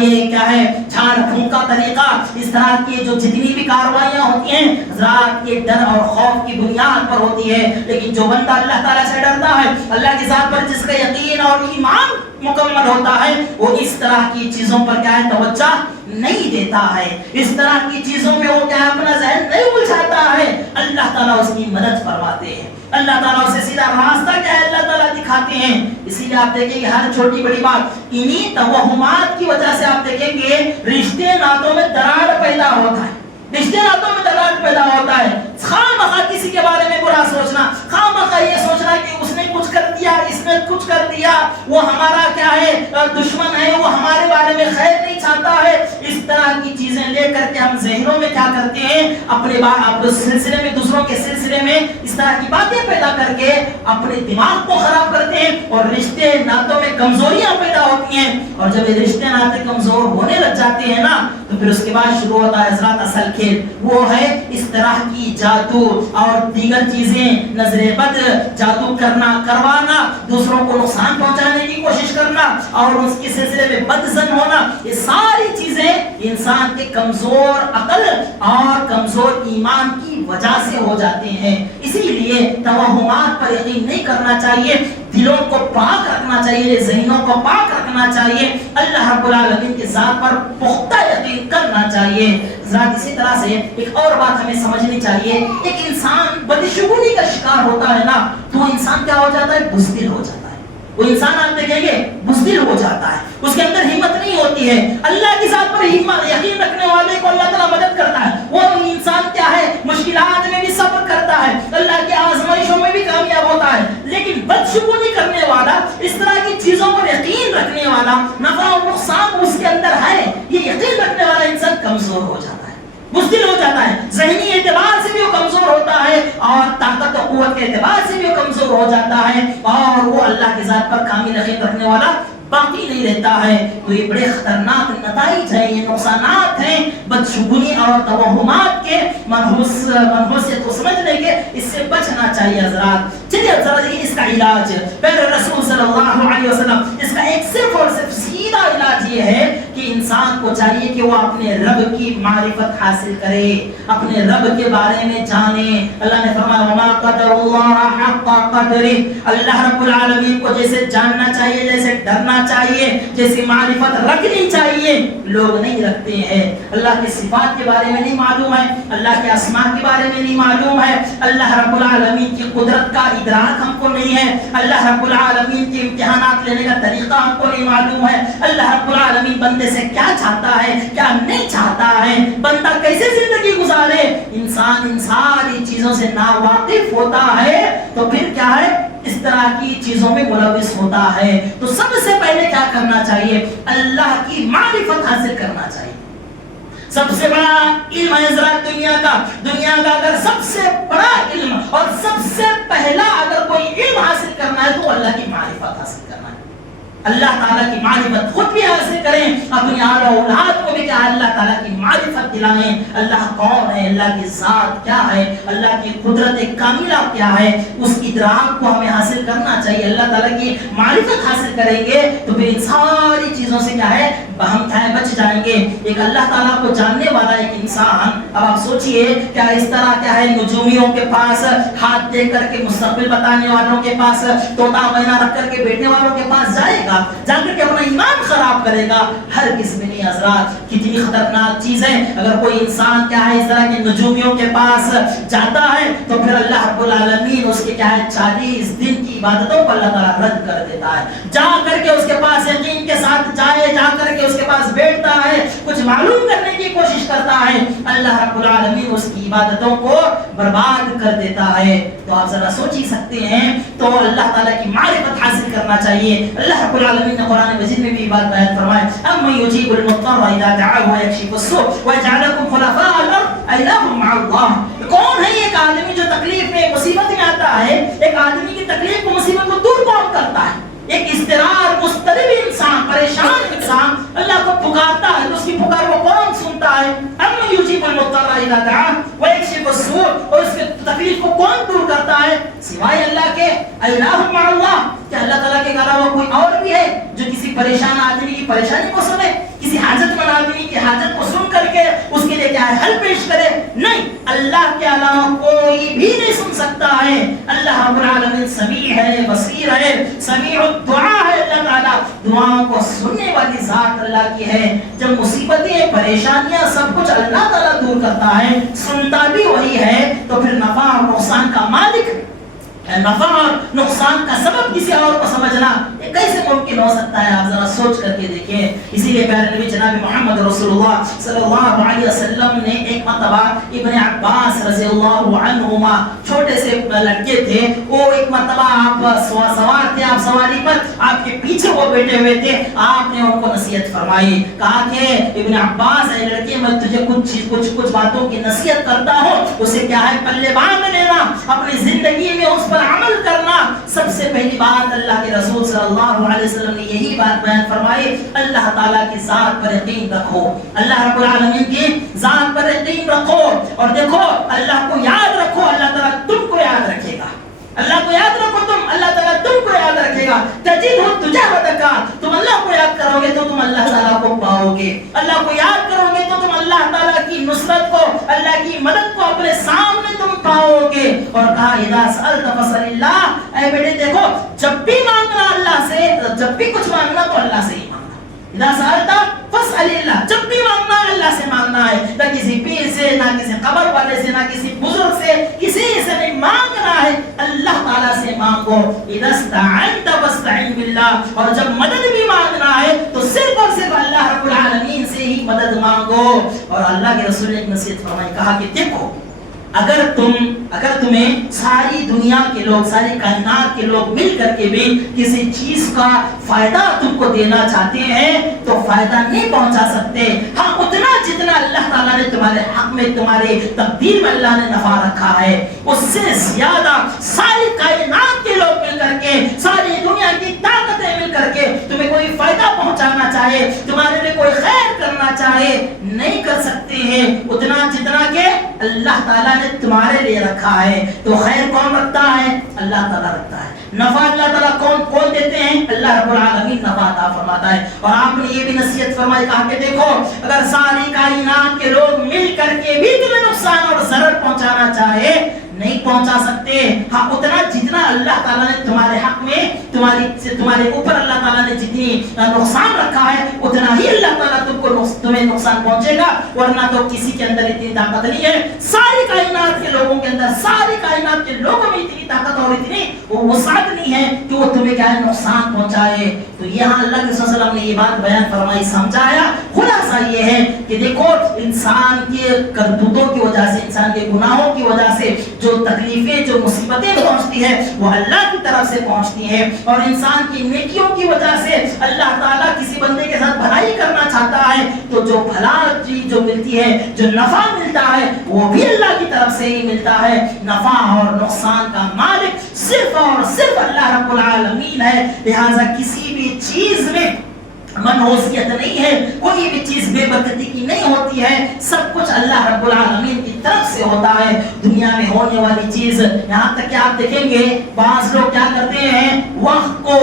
یہ کیا ہے جھاڑ پھونک کا طریقہ. اس طرح کی جو جتنی بھی کارروائیاں ہوتی ہیں حضرات یہ ڈر اور خوف کی بنیاد پر ہوتی ہے. لیکن جو بندہ اللہ تعالیٰ سے ڈرتا ہے، اللہ کی ذات پر جس کا یقین اور ایمان مکمل ہوتا ہے، وہ اس طرح کی چیزوں پر کیا ہے توجہ نہیں دیتا ہے. اس طرح کی چیزوں میں وہ کیا اپنا ذہن نہیں الجھاتا ہے. اللہ تعالیٰ اس کی مدد فرماتے ہیں. اللہ تعالیٰ اسے سیدھا راستہ کیا ہے اللہ تعالیٰ دکھاتے ہیں. اسی لیے آپ دیکھیں گے ہر چھوٹی بڑی بات انہی توہمات کی وجہ سے آپ دیکھیں گے رشتے ناتوں میں دراڑ پیدا ہوتا ہے. رشتے ناتوں میں دراڑ پیدا ہوتا ہے. خواہ کسی کے بارے میں برا سوچنا، خواہ یہ سوچنا کہ اس نے کچھ کر دیا، اس نے کچھ کر دیا، وہ ہمارا کیا ہے دشمن ہے، وہ ہمارے بارے میں خیر نہیں چاہتا ہے. اس طرح کی چیزیں لے کر کے ہم ذہنوں میں کیا کرتے ہیں، اپنے سلسلے میں، دوسروں کے سلسلے میں اس طرح کی باتیں پیدا کر کے اپنے دماغ کو خراب کرتے ہیں، اور رشتے ناتوں میں کمزوریاں پیدا ہوتی ہیں، اور جب یہ رشتے ناتے کمزور ہونے لگ جاتے ہیں نا تو پھر اس کے بعد شروع ہوتا ہے حضرات اصل کھیل، وہ ہے اس طرح کی جادو اور دیگر چیزیں، نظر بد، جادو کروانا، دوسروں کو نقصان پہنچانے کی کوشش کرنا اور اس کے سلسلے میں بدظن ہونا، یہ ساری چیزیں انسان کے کمزور عقل اور کمزور ایمان کی وجہ سے ہو جاتے ہیں۔ اسی لیے توہمات پر یقین نہیں کرنا چاہیے، دلوں کو پاک رکھنا چاہیے، ذہنوں کو پاک رکھنا چاہیے، اللہ رب العالمین کی ذات پر پختہ یقین کرنا چاہیے۔ ذات اسی طرح سے ایک اور بات ہمیں سمجھنی چاہیے، ایک انسان بدشگونی کا شکار ہوتا ہے نا تو انسان کیا ہو جاتا ہے، بزدل ہو جاتا ہے۔ وہ انسان آپ دیکھیں گے بزدل ہو جاتا ہے، اس کے اندر ہمت نہیں ہوتی ہے۔ اللہ کی ذات پر یقین رکھنے والے کو اللہ تعالیٰ مدد کرتا ہے، وہ انسان کیا ہے، مشکلات میں بھی صبر کرتا ہے، اللہ کی آزمائشوں میں بھی کامیاب ہوتا ہے۔ لیکن بدشگونی کرنے والا، اس طرح کی چیزوں پر یقین رکھنے والا، نفع و نقصان اس کے اندر ہے، یہ یقین رکھنے والا انسان کمزور ہو جاتا ہے، بزدل ہو جاتا ہے، ذہنی اعتبار سے بھی وہ کمزور ہوتا ہے اور طاقت و قوت کے اعتبار سے بھی وہ کمزور ہو جاتا ہے، اور وہ اللہ کی ذات پر کامل یقین رکھنے والا باقی نہیں رہتا ہے۔ تو یہ بڑے خطرناک نتائج ہیں، یہ نقصانات ہیں بدشگونی اور توہمات کے، منحوسیت کو سمجھنے کے، اس سے بچنا چاہیے حضرات۔ چلیے حضرات، اس کا علاج پہلے رسول صلی اللہ علیہ وسلم، اس کا ایک صرف اور صرف سیدھا علاج یہ ہے کہ انسان کو چاہیے کہ وہ اپنے رب کی معرفت حاصل کرے، اپنے رب کے بارے میں جانے۔ اللہ نے فرمایا وما قدر اللہ حق قدرہ، اللہ رب العالمین کو جیسے جاننا چاہیے، جیسے ڈرنا چاہیے، جیسی معرفت رکھنی چاہیے، لوگ نہیں رکھتے ہیں۔ اللہ کی صفات کے بارے میں نہیں معلوم ہے، اللہ کے اسماء کے بارے میں نہیں معلوم ہے، اللہ رب العالمین کی قدرت کا ادراک ہم کو نہیں ہے، اللہ رب العالمین کے امتحانات لینے کا طریقہ ہم کو نہیں معلوم ہے، اللہ رب العالمین بندے سے کیا چاہتا ہے، کیا نہیں چاہتا ہے، بندہ کیسے زندگی گزارے، انسان ان ساری چیزوں سے ناواقف ہوتا ہے تو پھر کیا ہے، اس طرح کی چیزوں میں ملوث ہوتا ہے۔ تو سب سے پہلے کیا کرنا چاہیے، اللہ کی معرفت حاصل کرنا چاہیے۔ سب سے بڑا علم ہے حضرات دنیا کا اگر سب سے بڑا علم اور سب سے پہلا اگر کوئی علم حاصل کرنا ہے تو اللہ کی معرفت حاصل کرنا ہے۔ اللہ تعالیٰ کی معرفت خود بھی حاصل کریں، اپنی آل و اولاد کو بھی کیا اللہ تعالیٰ کی معرفت دلائیں، اللہ کون ہے، اللہ کی ذات کیا ہے، اللہ کی قدرت کاملہ کیا ہے، اس ادراک کو ہمیں حاصل کرنا چاہیے۔ اللہ تعالیٰ کی معرفت حاصل کریں گے تو پھر ان ساری چیزوں سے کیا ہے، ہم بچ جائیں گے۔ ایک اللہ تعالیٰ کو جاننے والا ایک انسان، اب آپ سوچئے کیا اس طرح کیا ہے، نجومیوں کے پاس ہاتھ دے کر کے مستقبل بتانے والوں کے پاس، طوطا مینا رکھ کر کے بیٹھنے والوں کے پاس جائے گا، جا کر کے اپنا ایمان خراب کرے گا؟ ہر قسم نہیں حضرات، کتنی خطرناک چیز ہے۔ اگر کوئی انسان کیا ہے اس طرح کے نجومیوں کے پاس جاتا ہے تو پھر اللہ رب العالمین اس کے کیا ہے 40 دن کی عبادتوں کو اللہ تعالیٰ رد کر دیتا ہے۔ جا کر کے اس کے پاس یقین کے ساتھ جائے، جا کر کے اس کے پاس بیٹھتا ہے، کچھ معلوم کرنے کی کوشش کرتا ہے، اللہ رب العالمین اس کی عبادتوں کو برباد کر دیتا ہے۔ تو آپ ذرا سوچ ہی سکتے ہیں، تو اللہ تعالیٰ کی معرفت حاصل کرنا چاہیے۔ اللہ رب العالمین نے قرآن مجید میں بھی بات بیان فرمایا، اَمَّن يُجِيبُ الْمُضْطَرَّ إِذَا دَعَاهُ وَيَكْشِفُ السُّوءَ وَيَجْعَلُكُمْ خُلَفَاءَ الْأَرْضِ أَإِلَٰهٌ مَّعَ اللَّهِ۔ کون ہے ایک آدمی جو تکلیف میں، مصیبت میں آتا ہے، ایک آدمی کی تکلیف کو، مصیبت کو دور کون کرتا ہے؟ ایک اضطرار، مضطرب انسان، پریشان انسان اللہ کو پکارتا ہے تو اس کی پکار کو کون سنتا ہے؟ اَمَّن يُجِيبُ الْمُضْطَرَّ إِذَا دَعَاهُ وَيَكْشِفُ السُّوءَ، اور اس کی تکلیف کو کون دور کرتا ہے سوائے اللہ کے؟ أَإِلَٰهٌ مَّعَ اللَّهِ، کیا اللہ تعالیٰ کے علاوہ کوئی اور بھی ہے جو کسی پریشان آدمی کی پریشانی کو سنے، کسی حاجت مند آدمی کی حاجت کو سن کر کے اس کے لیے کیا ہے حل پیش کرے؟ نہیں، اللہ کے علاوہ کوئی بھی نہیں سن سکتا ہے۔ اللہ رب العالمین سمیع ہے، بصیر ہے، سمیع الدعاء ہے، اللہ تعالیٰ دعاؤں کو سننے والی ذات اللہ کی ہے۔ جب مصیبتیں، پریشانیاں، سب کچھ اللہ تعالیٰ دور کرتا ہے، سنتا بھی وہی ہے، تو پھر نفع اور نقصان کا مالک نفع اور نقصان کا سبب کسی اور کو سمجھنا یہ کیسے ممکن ہو سکتا ہے؟ آپ ذرا سوچ کر کے دیکھیں. اسی لیے پیارے نبی جناب محمد رسول اللہ صلی اللہ علیہ وسلم نے ایک مرتبہ ابن عباس رضی اللہ عنہما چھوٹے سے لڑکے تھے, وہ ایک مرتبہ آپ سوار تھے, آپ سواری پر, آپ کے پیچھے وہ بیٹھے ہوئے تھے, آپ نے ان کو نصیحت فرمائی, کہا کہ ابن عباس اے لڑکے میں تجھے کچھ باتوں کی نصیحت کرتا ہوں, اسے کیا ہے پلے باندھ لینا, اپنی زندگی میں اس پر عمل کرنا. سب سے پہلی بات اللہ کے رسول صلی اللہ علیہ وسلم نے یہی بات بیان فرمائی, اللہ تعالیٰ کی ذات پر یقین رکھو, اللہ رب العالمین کی ذات پر یقین رکھو, اور دیکھو اللہ کو یاد رکھو, اللہ تعالیٰ تم کو یاد رکھے گا. اللہ کو یاد رکھو تم, اللہ تعالیٰ تم کو یاد رکھے گا. تجدہ تجاہدک, تم اللہ کو یاد کرو گے تو تم اللہ تعالیٰ کو پاؤ گے. اللہ کو یاد کرو گے تو تم اللہ تعالیٰ کی نصرت کو, اللہ کی مدد کو اپنے سامنے تم پاؤ گے. اور کہا اذا سألت فاسأل اللہ, اے بیٹے دیکھو جب بھی مانگنا اللہ سے, جب بھی کچھ مانگنا تو اللہ سے ہی مانگنا. اذا سألت فاسأل اللہ, جب بھی مانگنا ہے اللہ سے مانگنا ہے, نہ کسی پیر سے, نہ کسی قبر والے سے, نہ کسی بزرگ سے, کسی سے نہیں مانگنا ہے, اللہ تعالیٰ سے مانگو. اذا استعنت فاستعن باللہ, اور جب مدد بھی مانگنا ہے تو صرف اور صرف اللہ رب العالمین سے ہی مدد مانگو. اور اللہ کے رسول نے ایک نصیحت فرمائی, کہا کہ دیکھو اگر تمہیں ساری دنیا کے لوگ, ساری کائنات کے لوگ مل کر کے بھی کسی چیز کا فائدہ تم کو دینا چاہتے ہیں تو فائدہ نہیں پہنچا سکتے. ہاں اتنا جتنا اللہ تعالیٰ نے تمہارے حق میں, تمہارے تقدیر میں اللہ نے نفع رکھا ہے, اس سے زیادہ ساری کائنات کے لوگ مل کر کے, ساری دنیا کی طاقتیں مل کر کے تمہیں کوئی فائدہ پہنچانا چاہے, تمہارے لیے کوئی خیر کرنا چاہے, نہیں کر سکتے ہیں اتنا جتنا کہ اللہ تعالیٰ نے تمہارے لیے رکھا ہے. تو خیر کون رکھتا ہے؟ اللہ تعالیٰ رکھتا ہے. نفع اللہ تعالیٰ کون دیتے ہیں؟ اللہ رب العالمین نفع عطا فرماتا ہے. اور آپ نے یہ بھی نصیحت فرمائی, کہا کہ دیکھو اگر ساری کائنات کے لوگ مل کر کے بھی تمہیں نقصان اور ضرر پہنچانا چاہے نہیں پہنچا سکتے. ہاں اتنا جتنا اللہ تعالیٰ نے تمہارے حق میں, تمہارے اوپر اللہ تعالیٰ نے جتنی نقصان رکھا ہے اتنا ہی اللہ تعالیٰ تمہیں نقصان پہنچے گا, ورنہ تو کسی کے اندر اتنی طاقت نہیں ہے. ساری کائنات کے لوگوں کے اندر, ساری کائنات کے لوگوں میں اتنی طاقت اور اتنی وسعت نہیں ہے کہ وہ تمہیں کیا ہے نقصان پہنچائے. تو یہاں اللہ کے رسول صلی اللہ علیہ وسلم نے یہ بات بیان فرمائی, سمجھایا. خلاصہ یہ ہے کہ دیکھو انسان کے کرتوتوں کی وجہ سے, انسان کے گناہوں کی وجہ سے جو تکلیفیں, جو مصیبتیں پہنچتی ہے وہ اللہ کی طرف سے پہنچتی ہیں, اور انسان کی نیکیوں کی وجہ سے اللہ تعالیٰ کسی بندے کے ساتھ بھلائی کرنا چاہتا ہے تو جو بھلا چیز جو ملتی ہے, جو نفع ملتا ہے وہ بھی اللہ کی طرف سے ہی ملتا ہے. نفع اور نقصان کا مالک صرف اور صرف اللہ رب العالمین ہے. لہذا کسی بھی چیز میں منحوسیت نہیں ہے, کوئی بھی چیز بے برکتی کی نہیں ہوتی ہے, سب کچھ اللہ رب العالمین کی طرف سے ہوتا ہے. دنیا میں ہونے والی چیز, یہاں تک کہ آپ دیکھیں گے بعض لوگ کیا کرتے ہیں, وقت کو,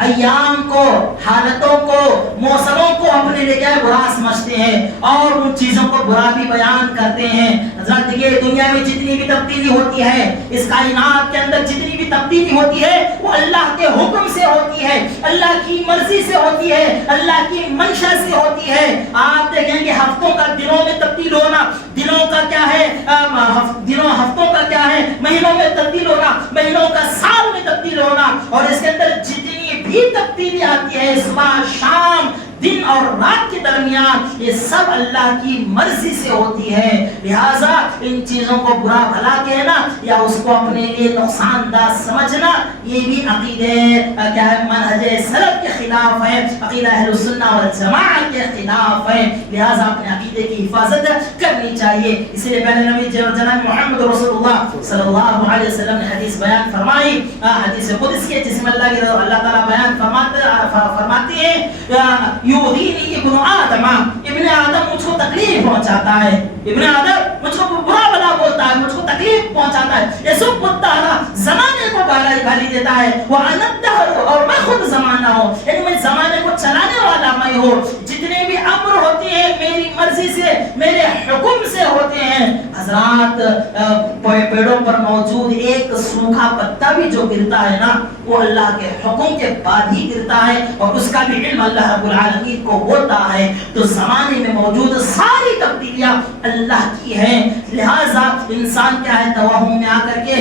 ایام کو, حالتوں کو, موسموں کو اپنے لیے کیا برا سمجھتے ہیں اور ان چیزوں کو برا بھی بیان کرتے ہیں. حضرت دیکھیے دنیا میں جتنی بھی تبدیلی ہوتی ہے, اس کائنات کے اندر جتنی بھی تبدیلی ہوتی ہے وہ اللہ کے حکم سے ہوتی ہے, اللہ کی مرضی سے ہوتی ہے, اللہ کی منشا سے ہوتی ہے. آپ دیکھیں کہ ہفتوں کا دنوں میں تبدیل ہونا, دنوں کا کیا ہے, ہفتوں کا کیا ہے, مہینوں میں تبدیل ہونا, مہینوں کا سال میں تبدیل ہونا, اور اس کے اندر جتنی بھی تبدیلی آتی ہے, صبح شام, دن اور رات کے درمیان, یہ سب اللہ کی مرضی سے ہوتی ہے. لہٰذا ان چیزوں کو برا بھلا کہنا یا اس کو اپنے لیے نقصان دہ سمجھنا یہ بھی عقیدے کیا ہے, منہج سلف کے خلاف ہے, عقیدہ اہل السنہ والجماعت کے خلاف ہے. لہٰذا اپنے عقیدے کی حفاظت کرنی چاہیے. اسی لیے پہلے نبی جناب محمد رسول اللہ صلی اللہ علیہ وسلم نے حدیث بیان فرمائی, حدیث قدسی ہے جس میں اللہ تعالیٰ بیان فرماتے ہیں, یؤذینی ابن آدم, ابن آدم مجھ کو تکلیف پہنچاتا ہے, ابن آدم مجھ کو برا بلا بولتا ہے, مجھ کو تکلیف پہنچاتا ہے. یسب الدہر, زمانے کو گالی دیتا ہے, وانا الدہر, اور میں خود زمانہ ہوں, یعنی میں زمانے کو چلانے والا میں ہوں. جتنے بھی امر ہوتے ہیں میری مرضی سے, میرے حکم سے ہوتے ہیں. حضرات پیڑوں پر موجود ایک سوکھا پتا بھی جو گرتا ہے نا وہ اللہ کے حکم کے بعد ہی گرتا ہے, اور اس کا بھی علم اللہ رب العالمین کو ہوتا ہے. تو زمانے میں موجود ساری تبدیلیاں اللہ کی ہیں. لہٰذا انسان کیا ہے توہم میں آ کر کے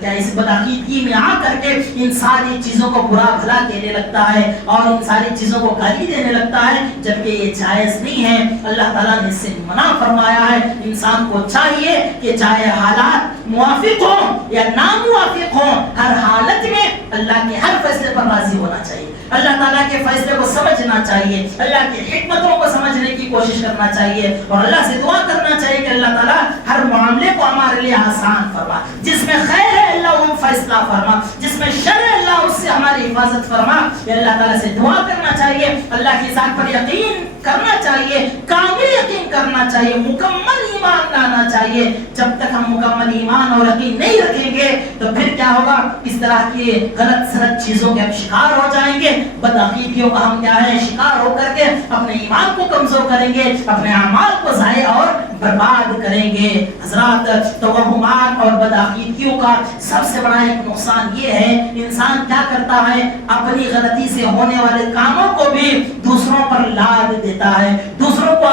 کیا اس بدعقیدگی میں آ کر کے ان ساری چیزوں کو برا بھلا کہنے لگتا ہے اور ان ساری چیزوں کو گالی دینے لگتا ہے, جبکہ یہ جائز نہیں ہے. اللہ تعالیٰ نے اس سے منع فرمایا ہے. انسان کو چاہیے کہ چاہے حالات موافق ہوں یا ناموافق ہوں, ہر حالت میں اللہ کے ہر فیصلے پر راضی ہونا چاہیے, اللہ تعالیٰ کے فیصلے کو سمجھنا چاہیے, اللہ کی حکمتوں کو سمجھنے کی کوشش کرنا چاہیے اور اللہ سے دعا کرنا چاہیے کہ اللہ تعالیٰ ہر معاملے کو ہمارے لیے آسان فرما. جس میں خیر ہے اللہ وہ فیصلہ فرما, جس میں شر ہے اللہ اس سے ہماری حفاظت فرما. یہ اللہ تعالیٰ سے دعا کرنا چاہیے, اللہ کی ذات پر یقین کرنا چاہیے, کامل یقین کرنا چاہیے, مکمل ایمان لانا چاہیے. جب تک ہم مکمل ایمان اور یقین نہیں رکھیں گے تو پھر کیا ہوگا, اس طرح کی غلط سلط چیزوں کے ہم شکار ہو جائیں گے. بدعقیدگیوں کا ہم کیا ہے شکار ہو کر کے اپنے ایمان کو کمزور کریں گے, اپنے اعمال کو ضائع اور برباد کریں گے. حضرات, توہمات اور بدعقیدگیوں کا سب سے بڑا ایک نقصان یہ ہے, انسان کیا کرتا ہے اپنی غلطی سے ہونے والے کاموں کو بھی دوسروں پر لاد دیتا ہے, دوسروں کو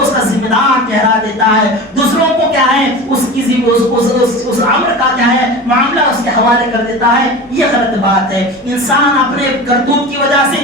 اس کا ذمہ دار ٹھہرا دیتا ہے, دوسروں کو کیا ہے اس امر کا کیا ہے معاملہ اس کے حوالے کر دیتا ہے. یہ غلط بات ہے. انسان اپنے کرتوت کی وجہ سے,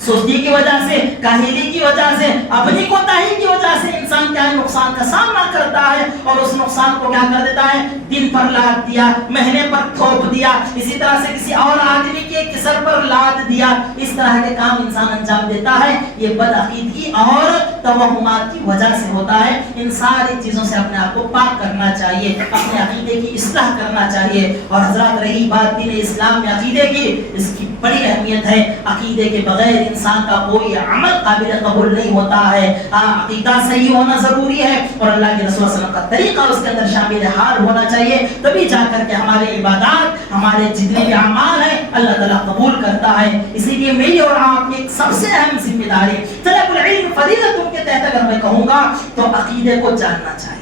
سستی کی وجہ سے, کاہلی کی وجہ سے, اپنی کوتاہی کی وجہ سے انسان کیا ہے نقصان کا سامنا کرتا ہے اور اس نقصان کو کیا کر دیتا ہے دن پر لاد دیا, مہینے پر تھوپ دیا, اسی طرح سے کسی اور آدمی کے سر پر لاد دیا. اس طرح کے کام انسان انجام دیتا ہے. یہ بدعقیدگی اور توہمات کی وجہ سے ہوتا ہے. ان ساری چیزوں سے اپنے آپ کو پاک کرنا چاہیے, اپنے عقیدے کی اصلاح کرنا چاہیے. اور حضرات رہی بات دین اسلام میں عقیدے کی, اس کی بڑی اہمیت ہے. عقیدے کے بغیر انسان کا کوئی عمل قابل قبول نہیں ہوتا ہے. عقیدہ صحیح ہونا ضروری ہے اور اللہ کے رسول صلی اللہ علیہ وسلم کا طریقہ اس کے اندر شامل حال ہونا چاہیے, تبھی جا کر کے ہمارے عبادات, ہمارے جتنے بھی اعمال ہیں اللہ تعالیٰ قبول کرتا ہے. اسی لیے میری اور آپ کی ایک سب سے اہم ذمہ داری طلب العلم فریضۃ کے تحت اگر میں کہوں گا تو عقیدے کو جاننا چاہیے,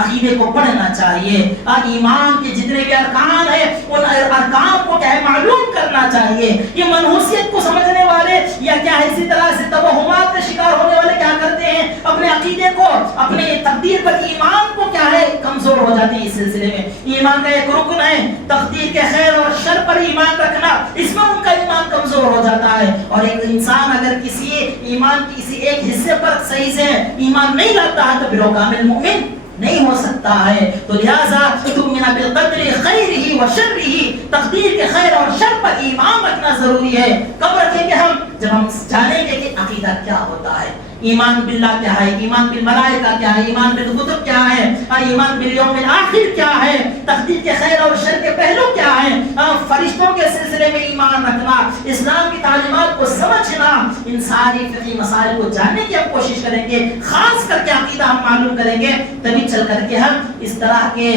عقیدے کو پڑھنا چاہیے. ایمان کے جتنے بھی ارکان ہیں ان ارکان کو کیا ہے معلوم کرنا چاہیے. یہ منحوسیت کو سمجھنے والے یا کیا ہے اسی طرح سے توہمات کا شکار ہونے والے کیا کرتے ہیں اپنے عقیدے کو, اپنے تقدیر پر ایمان کو کیا ہے کمزور ہو جاتے ہیں. اس سلسلے میں ایمان کا ایک رکن ہے تقدیر کے خیر اور شر پر ایمان رکھنا, اس میں ان کا ایمان کمزور ہو جاتا ہے. اور ایک انسان اگر کسی ایمان کی کسی ایک حصے پر صحیح سے ایمان نہیں لاتا ہے تو پھر وہ کامل مومن نہیں ہو سکتا ہے. تو لہذا تؤمن بالقدر خیرہ و شرہ, تقدیر کے خیر اور شر پر ایمان رکھنا ضروری ہے. کب رکھیں گے ہم, جب ہم جانیں گے کہ عقیدہ کیا ہوتا ہے, ایمان باللہ کیا ہے, ایمان بالملائکہ کیا ہے, ایمان بالکتب کیا ہے, ایمان بالیوم الاخر کیا ہے, تقدیر کے خیر اور شر کے پہلو کیا ہیں, فرشتوں کے سلسلے میں ایمان رکھنا, اسلام کی تعلیمات کو سمجھنا. ان ساری فقہی مسائل کو جاننے کی ہم کوشش کریں گے, خاص کر کے عقیدہ ہم معلوم کریں گے, تبھی چل کر کے ہم اس طرح کے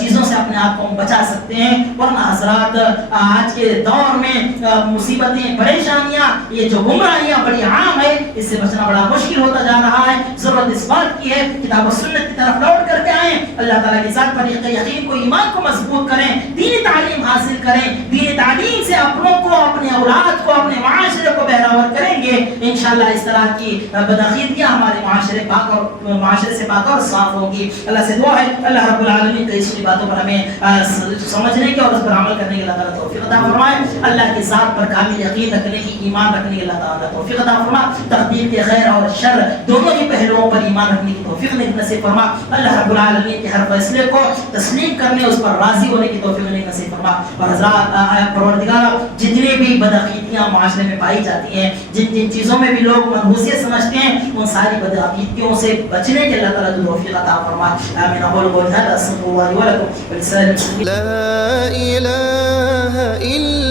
چیزوں سے اپنے آپ کو بچا سکتے ہیں. ورنہ حضرات آج کے دور میں مصیبتیں, پریشانیاں, یہ جو گمراہیاں بڑی عام ہے, اس سے بچنا بڑا مشکل ہوتا جا رہا ہے. ضرورت اس بات کی ہے کتاب و سنت کی طرف لوٹ کر کے آئیں, اللہ تعالیٰ کی ذات پر یقین کو, ایمان کو مضبوط کریں, دینی تعلیم حاصل کریں. دینی تعلیم سے اپنوں کو, اپنے اولاد کو, اپنے معاشرے کو بہراور کریں گے. انشاءاللہ اس طرح کی بدعقیدگیاں ہمارے معاشرے سے پاک اور صاف ہوگی. اللہ سے دعا ہے اللہ رب العالمین کی اس باتوں پر ہمیں سمجھنے کے اور اس پر عمل کرنے کی اللہ تعالیٰ توفیق عطا فرمائے. اللہ کی ذات پر کامل یقین رکھنے کی, ایمان رکھنے کی اللہ تعالیٰ توفیق عطا فرمائے. تقدیر کے خیر اور شر دونوں ہی پہلوؤں پر ایمان رکھنے کی توفیق نصیب فرما. اللہ رب العالمین کے ہر فیصلے کو تسلیم کرنے, اس پر راضی ہونے کی توفیق نصیب فرما. اور حضرات پروردگار جتنی بھی بدعقیدگیاں معاشرے میں پائی جاتی ہیں, جن چیزوں میں بھی لوگ منحوسیت سمجھتے ہیں, ان ساری بدعقیدگیوں سے بچنے کے اللہ تعالیٰ توفیق عطا فرما. آمین. اقول قولي هذا استغفر الله لي ولكم ولسائر المسلمين. لا إله إلا